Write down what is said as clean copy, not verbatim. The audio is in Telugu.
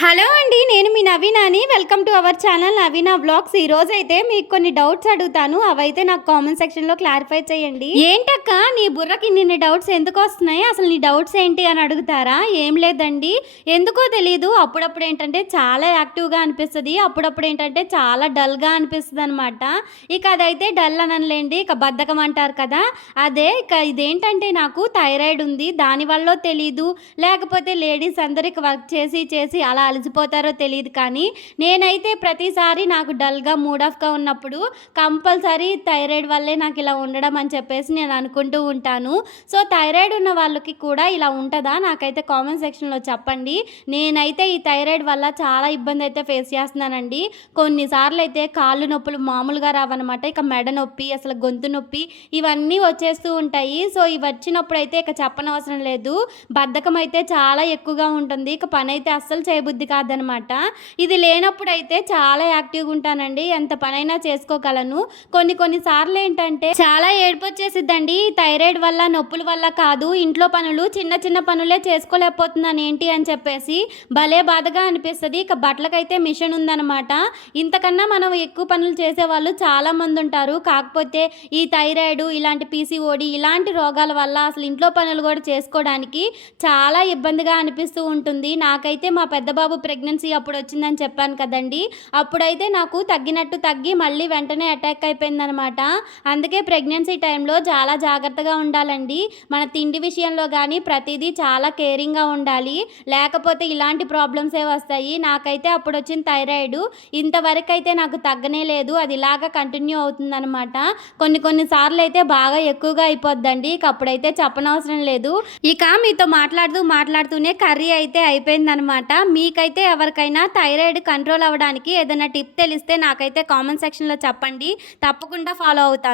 హలో అండి. నేను మీ నవీనాని. Welcome to our channel Naveena vlogs. ఈరోజైతే మీకు కొన్ని డౌట్స్ అడుగుతాను. అవైతే నాకు కామెంట్ సెక్షన్‌లో క్లారిఫై చేయండి. ఏంటక్క నీ బుర్రకి ఇన్నిన్ని డౌట్స్ ఎందుకొస్తున్నాయి? అసలు నీ డౌట్స్ ఏంటి అని అడుగుతారా? ఏం లేదండి. ఎందుకో తెలీదు. అప్పుడప్పుడు ఏంటంటే చాలా యాక్టివ్‌గా అనిపిస్తది. అప్పుడప్పుడు ఏంటంటే చాలా డల్‌గా అనిపిస్తదనమాట. ఇక అదైతే డల్ అననులేండి. ఇక బద్ధకం అంటారు కదా! అదే ఇక ఇదేంటంటే నాకు థైరాయిడ్ ఉంది. దానివల్లో తెలీదు. లేకపోతే లేడీస్ అందరూ ఇక వర్క్ చేసి చేసి అలా అలసిపోతారో తెలీదు కానీ, నేనైతే ప్రతిసారి నాకు డల్‌గా, మూడ్ ఆఫ్‌గా ఉన్నప్పుడు కంపల్సరీ థైరాయిడ్ వల్లే నాకిలా ఉండడం అని చెప్పేసి నేను అనుకుంటూ ఉంటాను. సో, థైరాయిడ్ ఉన్న వాళ్ళకి కూడా ఇలా ఉంటదా? నాకైతే కామెంట్ సెక్షన్‌లో చెప్పండి. నేనైతే ఈ థైరాయిడ్ వల్ల చాలా ఇబ్బందయితే ఫేస్ చేస్తున్నానండి. కొన్నిసార్లయితే కాళ్ళు నొప్పులు మామూలుగా రావనమాట. ఇక మెడ నొప్పి, అసలు గొంతు నొప్పి ఇవన్నీ వచ్చేస్తూ ఉంటాయి. సో, ఇవొచ్చినప్పుడైతే ఇక చెప్పనవసరం లేదు. బద్ధకం అయితే చాలా ఎక్కువగా ఉంటుంది. ఇక పనైతే అస్సలు చేయబుద్ధి కాదనమాట. ఇది లేనప్పుడైతే చాలా యాక్టివ్‌గా ఉంటానండి. ఎంత పనైనా చేసుకోగలను. కొన్ని కొన్ని సార్లేంటంటే చాలా ఏడుపొచ్చేసిద్దండి. ఈ థైరాయిడ్ వల్ల, నొప్పుల వల్ల కాదు. ఇంట్లో పనులు చిన్న చిన్న పనులే చేసుకోలేకపోతున్నాను ఏంటి అని చెప్పేసి భలే బాధగా అనిపిస్తది. ఇక బట్టలకైతే మిషన్ ఉందనమాట. ఇంతకన్నా మనం ఎక్కువ పనులు చేసేవాళ్ళు చాలామందుంటారు. కాకపోతే ఈ థైరాయిడు, ఇలాంటి పీసీఓడీ ఇలాంటి రోగాల వల్ల అసలు ఇంట్లో పనులు గూడా చేసుకోవడానికి చాలా ఇబ్బందిగా అనిపిస్తూ ఉంటుంది. నాకైతే మా పెద్ద బాబు ప్రెగ్నెన్సీ అప్పుడొచ్చిందని చెప్పాను కదండీ! అప్పుడైతే నాకు తగ్గినట్టు తగ్గి మళ్ళీ వెంటనే అటాక్ అయిపోయిందనమాట. అందుకే ప్రెగ్నెన్సీ టైంలో చాలా జాగ్రత్తగా ఉండాలండి. మన తిండి విషయంలో గానీ ప్రతీదీ చాలా కేరింగ్‌గా ఉండాలి. లేకపోతే ఇలాంటి ప్రాబ్లమ్సే వస్తాయి. నాకైతే అప్పుడొచ్చిన థైరాయిడు ఇంతవరకైతే నాకు తగ్గనే లేదు. అది ఇలాగ కంటిన్యూ అవుతుందనమాట. కొన్ని కొన్ని సార్లయితే బాగా ఎక్కువగా అయిపోద్దండి. ఇక అప్పుడైతే చెప్పనవసరం లేదు. ఇక మీతో మాట్లాడుతూనే కర్రీ అయితే అయిపోయిందనమాట. మీకైతే ఎవరికైనా థైరాయిడ్ కంట్రోల్ అవ్వడానికి ఏదైనా టిప్ తెలిస్తే నాకైతే కామెంట్ సెక్షన్‌లో చెప్పండి. తప్పకుండా ఫాలో అవుతాను.